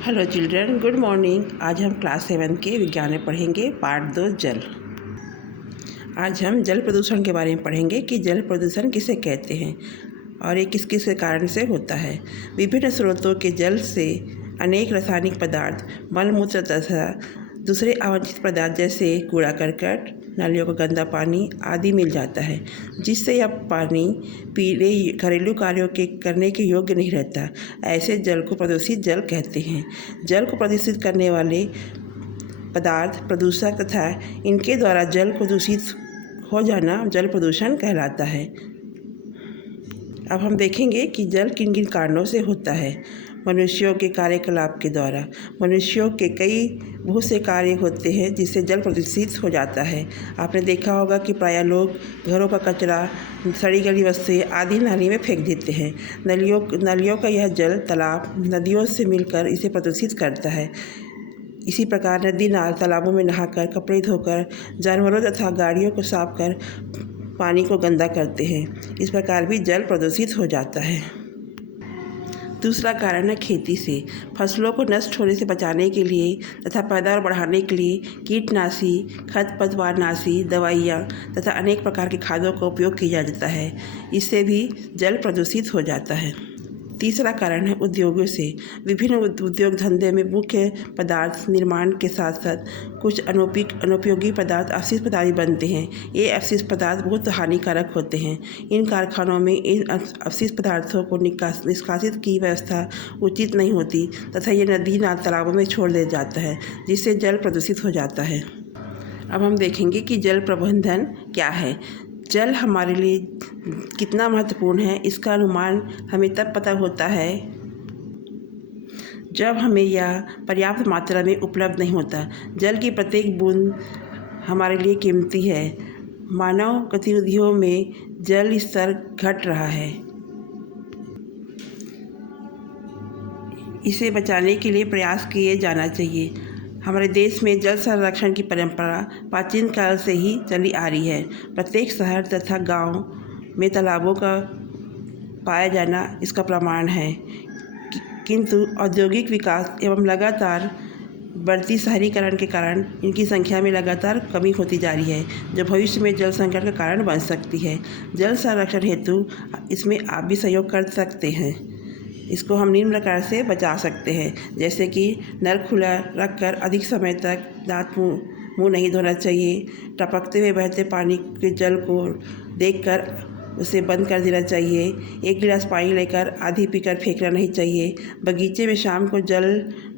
Hello children, good morning. आज हम class 7 के विज्ञान में पढ़ेंगे पार्ट 2 जल। आज हम जल प्रदूषण के बारे में पढ़ेंगे कि जल प्रदूषण किसे कहते हैं और ये किस किस के कारण से होता है। विभिन्न स्रोतों के जल से अनेक रासायनिक पदार्थ, मल मूत्र तथा दूसरे अवांछित पदार्थ जैसे कूड़ा करकट, नालियों का गंदा पानी आदि मिल जाता है, जिससे यह पानी पीने घरेलू कार्यों के करने के योग्य नहीं रहता। ऐसे जल को प्रदूषित जल कहते हैं। जल को प्रदूषित करने वाले पदार्थ प्रदूषक तथा इनके द्वारा जल को दूषित हो जाना जल प्रदूषण कहलाता है। अब हम देखेंगे कि जल किन किन कारणों से होता है। मनुष्यों के कार्यकलाप के द्वारा मनुष्यों के कई बहुत से कार्य होते हैं जिससे जल प्रदूषित हो जाता है। आपने देखा होगा कि प्रायः लोग घरों का कचरा, सड़ी गली वस्तुएं आदि नाली में फेंक देते हैं। नलियों का यह जल तालाब नदियों से मिलकर इसे प्रदूषित करता है। इसी प्रकार नदी नाल तालाबों में नहाकर, कपड़े धोकर, जानवरों तथा गाड़ियों को साफ कर पानी को गंदा करते हैं। इस प्रकार भी जल प्रदूषित हो जाता है। दूसरा कारण है खेती से। फसलों को नष्ट होने से बचाने के लिए तथा पैदावार बढ़ाने के लिए कीटनाशी, खरपतवारनाशी दवाइयाँ तथा अनेक प्रकार के खादों का उपयोग किया जाता है। इससे भी जल प्रदूषित हो जाता है। तीसरा कारण है उद्योगों से। विभिन्न उद्योग धंधे में मुख्य पदार्थ निर्माण के साथ साथ कुछ अनुपयोगी पदार्थ, अपशिष्ट पदार्थ बनते हैं। ये अपशिष्ट पदार्थ बहुत हानिकारक होते हैं। इन कारखानों में इन अपशिष्ट पदार्थों को निष्कासित की व्यवस्था उचित नहीं होती तथा ये नदी नाल तालाबों में छोड़ दिया जाता है, जिससे जल प्रदूषित हो जाता है। अब हम देखेंगे कि जल प्रबंधन क्या है। जल हमारे लिए कितना महत्वपूर्ण है, इसका अनुमान हमें तब पता होता है जब हमें यह पर्याप्त मात्रा में उपलब्ध नहीं होता। जल की प्रत्येक बूंद हमारे लिए कीमती है। मानव गतिविधियों में जल स्तर घट रहा है। इसे बचाने के लिए प्रयास किए जाना चाहिए। हमारे देश में जल संरक्षण की परंपरा प्राचीन काल से ही चली आ रही है। प्रत्येक शहर तथा गांव में तालाबों का पाया जाना इसका प्रमाण है। किंतु औद्योगिक विकास एवं लगातार बढ़ती शहरीकरण के कारण इनकी संख्या में लगातार कमी होती जा रही है, जो भविष्य में जल संकट का कारण बन सकती है। जल संरक्षण हेतु इसमें आप भी सहयोग कर सकते हैं। इसको हम निम्न प्रकार से बचा सकते हैं, जैसे कि नल खुला रखकर अधिक समय तक दांत मुंह नहीं धोना चाहिए। टपकते हुए बहते पानी के जल को देखकर उसे बंद कर देना चाहिए। एक गिलास पानी लेकर आधी पीकर फेंकना नहीं चाहिए। बगीचे में शाम को जल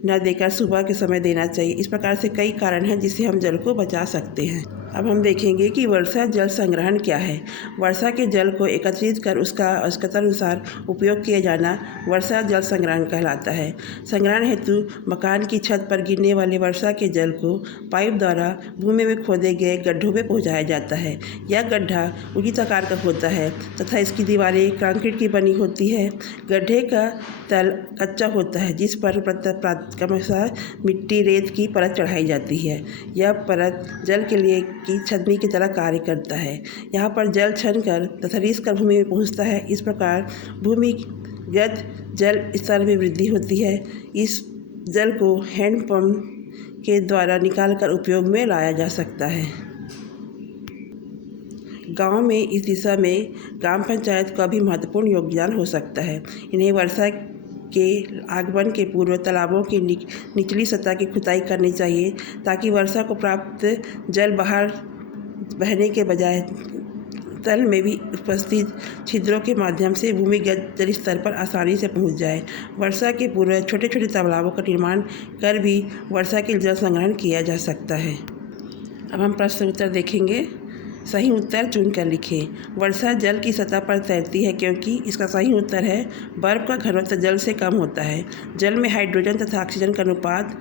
न देकर सुबह के समय देना चाहिए। इस प्रकार से कई कारण हैं जिससे हम जल को बचा सकते हैं। अब हम देखेंगे कि वर्षा जल संग्रहण क्या है। वर्षा के जल को एकत्रित कर उसका आवश्यकतानुसार उपयोग किया जाना वर्षा जल संग्रहण कहलाता है। संग्रहण हेतु मकान की छत पर गिरने वाले वर्षा के जल को पाइप द्वारा भूमि में खोदे गए गड्ढों में पहुंचाया जाता है। यह गड्ढा उचित आकार का होता है तथा इसकी दीवारें कंक्रीट की बनी होती है। गड्ढे का तल कच्चा होता है, जिस पर क्रमशः मिट्टी रेत की परत चढ़ाई जाती है। यह परत जल के लिए की छलनी की तरह कार्य करता है। यहाँ पर जल छन कर तथा रिस कर भूमि में पहुँचता है। इस प्रकार भूमिगत जल स्तर में वृद्धि होती है। इस जल को हैंडपंप के द्वारा निकालकर उपयोग में लाया जा सकता है। गांव में इस दिशा में ग्राम पंचायत का भी महत्वपूर्ण योगदान हो सकता है। इन्हें वर्षा के आगमन के पूर्व तालाबों की निचली सतह की खुदाई करनी चाहिए, ताकि वर्षा को प्राप्त जल बाहर बहने के बजाय तल में भी उपस्थित छिद्रों के माध्यम से भूमिगत जल स्तर पर आसानी से पहुंच जाए। वर्षा के पूर्व छोटे छोटे तालाबों का निर्माण कर भी वर्षा के जल संग्रहण किया जा सकता है। अब हम प्रश्न उत्तर देखेंगे। सही उत्तर चुनकर लिखें। वर्षा जल की सतह पर तैरती है क्योंकि इसका सही उत्तर है बर्फ का घनत्व जल से कम होता है। जल में हाइड्रोजन तथा ऑक्सीजन का अनुपात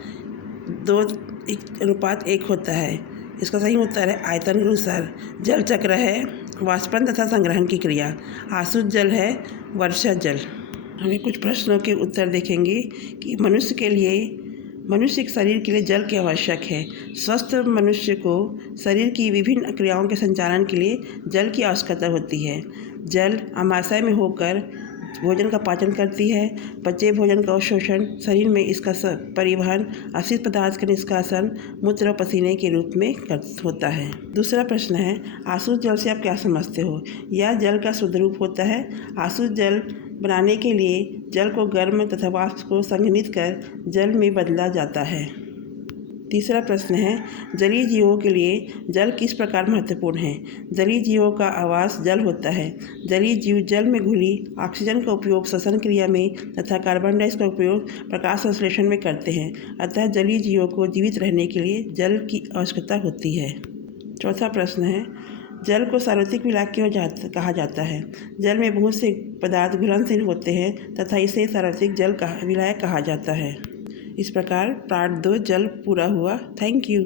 2:1 होता है। इसका सही उत्तर है आयतन के अनुसार। जल चक्र है वाष्पन तथा संग्रहण की क्रिया। आसुत जल है वर्षा जल। हमें कुछ प्रश्नों के उत्तर देखेंगे कि मनुष्य के शरीर के लिए जल की आवश्यक है। स्वस्थ मनुष्य को शरीर की विभिन्न क्रियाओं के संचालन के लिए जल की आवश्यकता होती है। जल अमाशय में होकर भोजन का पाचन करती है। बचे भोजन का अवशोषण, शरीर में इसका परिवहन, अपशिष्ट पदार्थ का निष्कासन मूत्र और पसीने के रूप में होता है। दूसरा प्रश्न है, आसुत जल से आप क्या समझते हो? यह जल का शुद्ध रूप होता है। आसुत जल बनाने के लिए जल को गर्म तथा वाष्प को संघनित कर जल में बदला जाता है। तीसरा प्रश्न है, जलीय जीवों के लिए जल किस प्रकार महत्वपूर्ण है? जलीय जीवों का आवास जल होता है। जलीय जीव जल में घुली ऑक्सीजन का उपयोग श्वसन क्रिया में तथा कार्बन डाइऑक्साइड का उपयोग प्रकाश संश्लेषण में करते हैं। अतः जलीय जीवों को जीवित रहने के लिए जल की आवश्यकता होती है। चौथा प्रश्न है, जल को सार्वत्रिक विलायक क्यों कहा जाता है? जल में बहुत से पदार्थ घुलनशील होते हैं तथा इसे सार्वत्रिक जल विलायक कहा जाता है। इस प्रकार पार्ट 2 जल पूरा हुआ। Thank you.